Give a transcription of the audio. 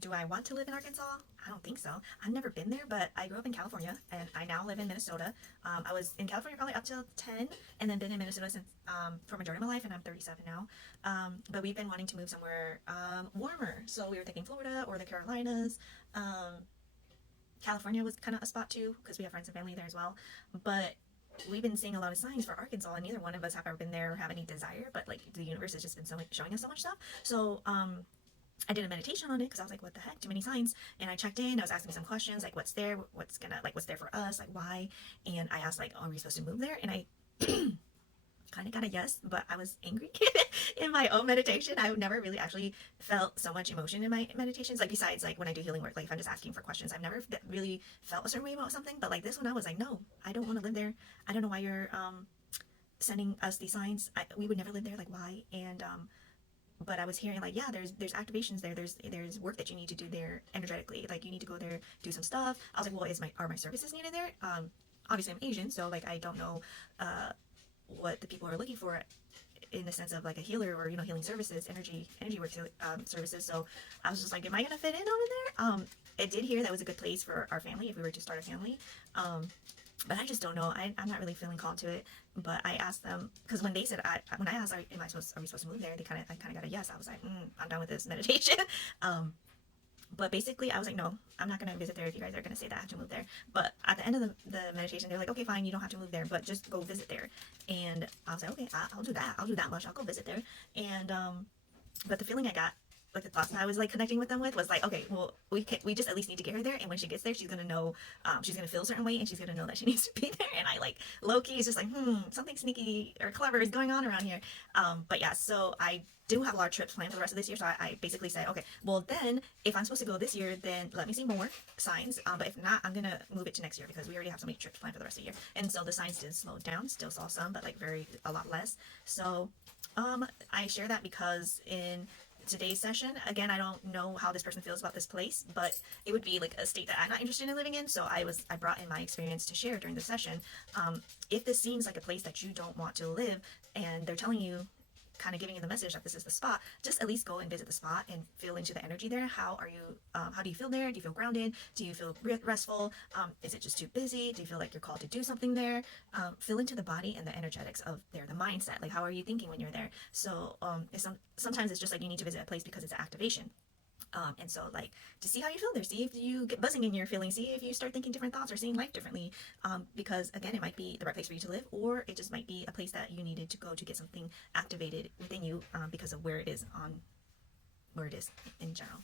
Do I want to live in Arkansas? I don't think so. I've never been there, but I grew up in California and I now live in Minnesota. I was in California probably up till 10 and then been in Minnesota since for majority of my life, and I'm 37 now. But we've been wanting to move somewhere warmer. So we were thinking Florida or the Carolinas. Um, California was kind of a spot too because we have friends and family there as well. But we've been seeing a lot of signs for Arkansas, and neither one of us have ever been there or have any desire. But like the universe has just been showing us so much stuff. So I did a meditation on it because I was like, what the heck, too many signs. And I checked in, I was asking some questions like what's there, what's there for us, like why. And I asked like, are we supposed to move there? And I kind of got a yes, but I was angry in my own meditation. I've never really actually felt so much emotion in my meditations, like besides like when I do healing work, like if I'm just asking for questions, I've never really felt a certain way about something. But like this one, I was like, no, I don't want to live there. I don't know why you're sending us these signs. We would never live there, like why? And but I was hearing like, yeah, there's activations there. There's work that you need to do there energetically. Like you need to go there, do some stuff. I was like, well, are my services needed there? Obviously I'm Asian, so like I don't know what the people are looking for in the sense of like a healer or healing services, energy work services. So I was just like, am I gonna fit in over there? It did hear that was a good place for our family if we were to start a family. But I just don't know. I'm not really feeling called to it. But I asked them because when they said when I asked, are we supposed to move there? I kind of got a yes. I was like, I'm done with this meditation. um, but basically, I was like, no, I'm not gonna visit there if you guys are gonna say that I have to move there. But at the end of the meditation, they're like, okay, fine, you don't have to move there, but just go visit there. And I was like, okay, I'll do that. I'll do that much. I'll go visit there. And but the feeling I got, like the thoughts that I was like connecting with them with was like, okay, well, we just at least need to get her there, and when she gets there, she's gonna know, she's gonna feel a certain way, and she's gonna know that she needs to be there. And I like low key is just like, something sneaky or clever is going on around here. But yeah, so I do have a lot of trips planned for the rest of this year. So I basically said, okay, well then if I'm supposed to go this year, then let me see more signs. But if not, I'm gonna move it to next year because we already have so many trips planned for the rest of the year. And so the signs did slow down. Still saw some, but like a lot less. So I share that because in today's session, again, I don't know how this person feels about this place, but it would be like a state that I'm not interested in living in. So I brought in my experience to share during the session. If this seems like a place that you don't want to live, and they're telling you, kind of giving you the message that this is the spot, just at least go and visit the spot and feel into the energy there. How do you feel there? Do you feel grounded? Do you feel restful? Is it just too busy? Do you feel like you're called to do something there? Feel into the body and the energetics of there, the mindset. Like how are you thinking when you're there? So sometimes it's just like you need to visit a place because it's an activation. And so like to see how you feel there, see if you get buzzing in your feelings, see if you start thinking different thoughts or seeing life differently. Because again, it might be the right place for you to live, or it just might be a place that you needed to go to get something activated within you because of where it is in general.